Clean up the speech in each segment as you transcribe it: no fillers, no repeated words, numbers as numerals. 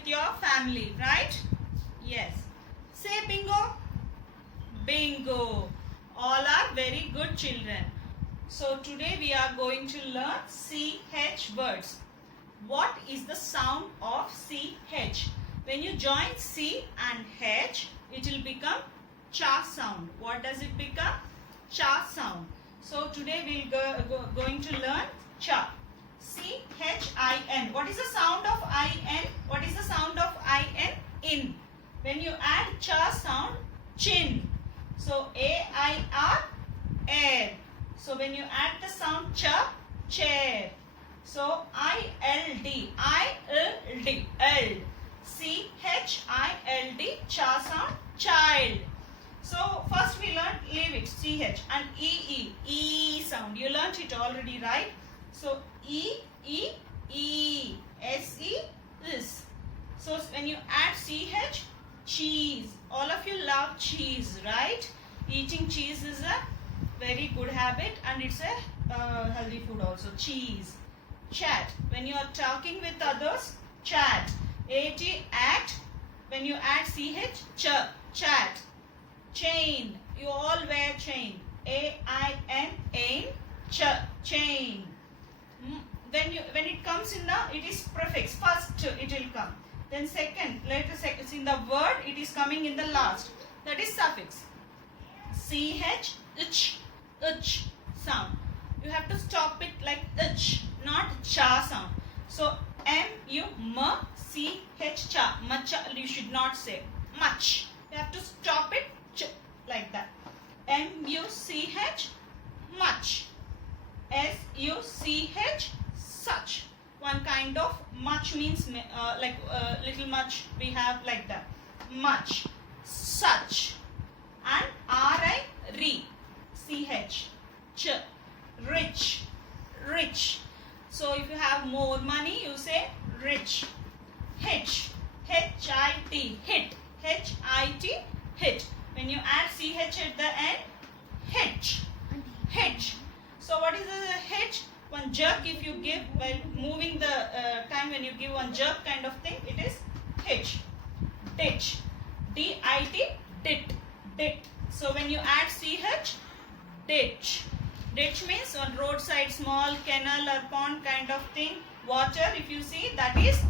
with your family, right? Yes. Say bingo. Bingo. All are very good children. So today we are going to learn CH words. What is the sound of CH? When you join C and H, it will become cha sound. What does it become? Cha sound. So today we will going to learn cha. C-H-I-N. What is the sound of I-N? What is the sound of I-N? In. When you add cha sound, chin. So A-I-R, air. So when you add the sound cha, chair. So I-L-D, I-L-D, L. C-H-I-L-D, cha sound, child. So first we learned leave it, C-H, and E-E, E sound. You learnt it already, right? So E-E-E, S-E, is. So when you add C-H, cheese. All of you love cheese, right? Eating cheese is a very good habit and it's a healthy food also. Cheese. Chat. When you are talking with others, chat. A-T, act. When you add C-H, ch, chat. Chain. You all wear chain. A-I-N, ain, ch, chain. When it comes in the, it is prefix. First it will come. Then second, later second. In the word, it is coming in the last. That is suffix. C-H, ich, ich sound. You have to stop it like ich, not cha sound. So M-U-M-C-H, cha. Much, you should not say. Much. You have to stop it ch, like that. M-U-C-H, much. S-U-C-H, such. One kind of much means like little much we have like that. Much. Such. And R-I, re. C-H, ch. Rich. Rich. So if you have more money, you say rich. Hitch. H-I-T. Hit. H-I-T. Hit. When you add C-H at the end, hitch. Hitch. So what is a hitch? One jerk if you give while moving the time, when you give one jerk kind of thing, it is hitch. Ditch. D-I-T. Dit. Dit. So when you add C-H, ditch. Ditch means on roadside, small canal or pond kind of thing. Water, if you see, that is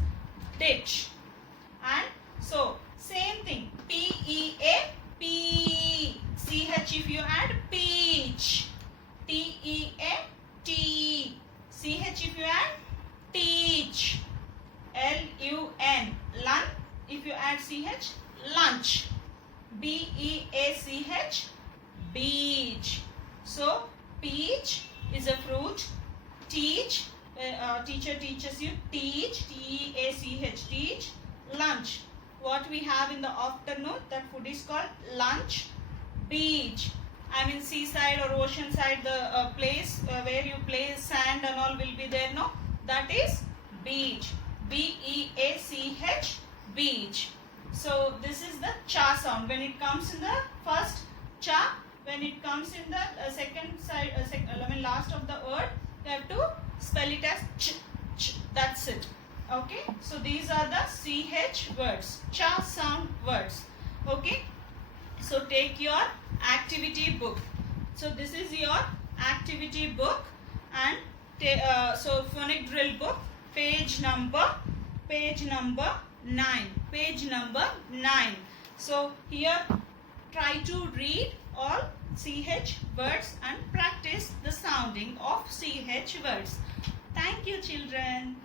ditch. And so same thing. P-E-A. P. C-H if you add peach. T-E-A. T. C-H if you add teach. L-U-N. Lun. If you add C-H, lunch. B-E-A-C-H. Beach. So peach is a fruit. Teach. Teacher teaches you. Teach. T-E-A-C-H. Teach. Lunch. What we have in the afternoon, that food is called lunch. Beach. I mean seaside or ocean side, the place where you play sand and all will be there, no? That is beach. B-E-A-C-H, beach. So this is the cha sound. When it comes in the first cha, when it comes in the second side, last of the word, you have to spell it as ch, ch. That's it. Okay. So these are the CH words, cha sound words. Okay. So take your activity book. So this is your activity book, and so phonic drill book, page number 9. Page number 9. So here try to read all CH words and practice the sounding of CH words. Thank you, children.